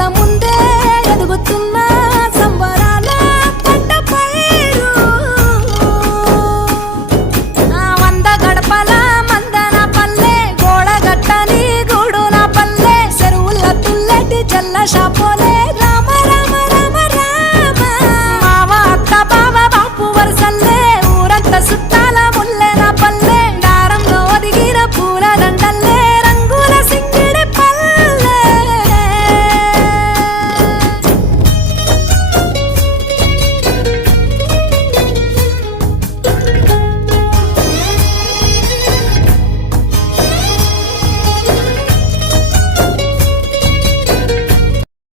కళ్ళ ముందే ఎదుగుతున్న సంబరాల పంట పైరు వంద గడపల మందన పల్లె గోడ గట్టని గూడు నా పల్లె చెరువుల తుల్లటి జల్ల షాపోలే